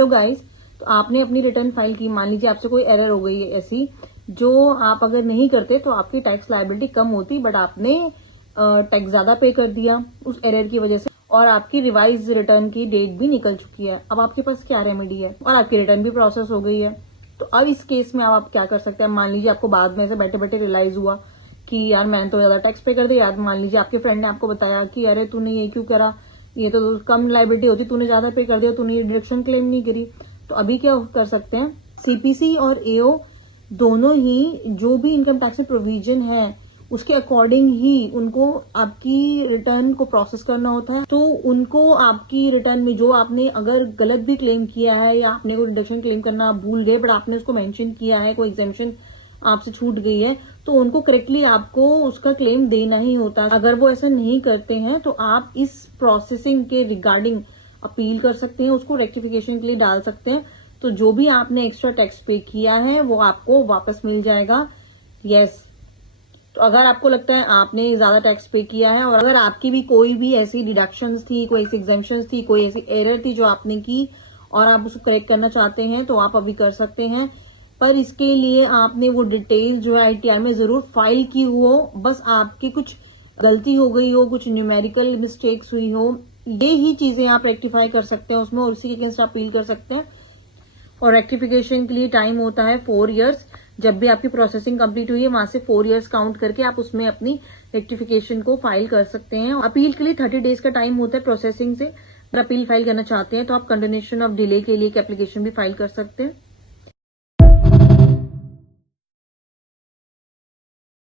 तो गाइस, तो आपने अपनी रिटर्न फाइल की, मान लीजिए आपसे कोई एरर हो गई है ऐसी जो आप अगर नहीं करते तो आपकी टैक्स लायबिलिटी कम होती, बट आपने टैक्स ज्यादा पे कर दिया उस एरर की वजह से और आपकी रिवाइज रिटर्न की डेट भी निकल चुकी है। अब आपके पास क्या रेमेडी है और आपकी रिटर्न भी प्रोसेस हो गई है। तो अब इस केस में आप क्या कर सकते हैं। मान लीजिए आपको बाद में से बैठे बैठे रियलाइज हुआ कि यार मैंने तो ज्यादा टैक्स पे कर दिया। मान लीजिए आपके फ्रेंड ने आपको बताया कि अरे तूने ये क्यों करा, ये तो कम लायबिलिटी होती, तूने ज्यादा पे कर दिया, तूने ये डिडक्शन क्लेम नहीं करी। तो अभी क्या कर सकते हैं, सीपीसी और एओ दोनों ही जो भी इनकम टैक्स में प्रोविजन है उसके अकॉर्डिंग ही उनको आपकी रिटर्न को प्रोसेस करना होता है। तो उनको आपकी रिटर्न में जो आपने अगर गलत भी क्लेम किया है या आपने कोई डिडक्शन क्लेम करना आप भूल गए बट आपने उसको मेंशन किया है, कोई एग्जेम्पशन आपसे छूट गई है, तो उनको करेक्टली आपको उसका क्लेम देना ही होता है। अगर वो ऐसा नहीं करते हैं तो आप इस प्रोसेसिंग के रिगार्डिंग अपील कर सकते हैं, उसको रेक्टिफिकेशन के लिए डाल सकते हैं। तो जो भी आपने एक्स्ट्रा टैक्स पे किया है वो आपको वापस मिल जाएगा। यस, तो अगर आपको लगता है आपने ज्यादा टैक्स पे किया है और अगर आपकी भी कोई भी ऐसी डिडक्शंस थी, कोई ऐसी एग्जेम्पशंस थी, कोई ऐसी एरर थी जो आपने की और आप उसको करेक्ट करना चाहते हैं तो आप अभी कर सकते हैं। पर इसके लिए आपने वो डिटेल जो है आईटीआर में जरूर फाइल की हो। बस आपकी कुछ गलती हो गई हो, कुछ न्यूमेरिकल मिस्टेक्स हुई हो, ये ही चीजें आप रेक्टिफाई कर सकते हैं उसमें और उसी के अगेंस्ट अपील कर सकते हैं। और रेक्टिफिकेशन के लिए टाइम होता है 4 इयर्स। जब भी आपकी प्रोसेसिंग कंप्लीट हुई है वहां से 4 इयर्स काउंट करके आप उसमें अपनी रेक्टिफिकेशन को फाइल कर सकते हैं। अपील के लिए 30 डेज का टाइम होता है प्रोसेसिंग से। अगर अपील फाइल करना चाहते हैं तो आप कंटिन्यूएशन ऑफ डिले के लिए एक एप्लीकेशन भी फाइल कर सकते हैं।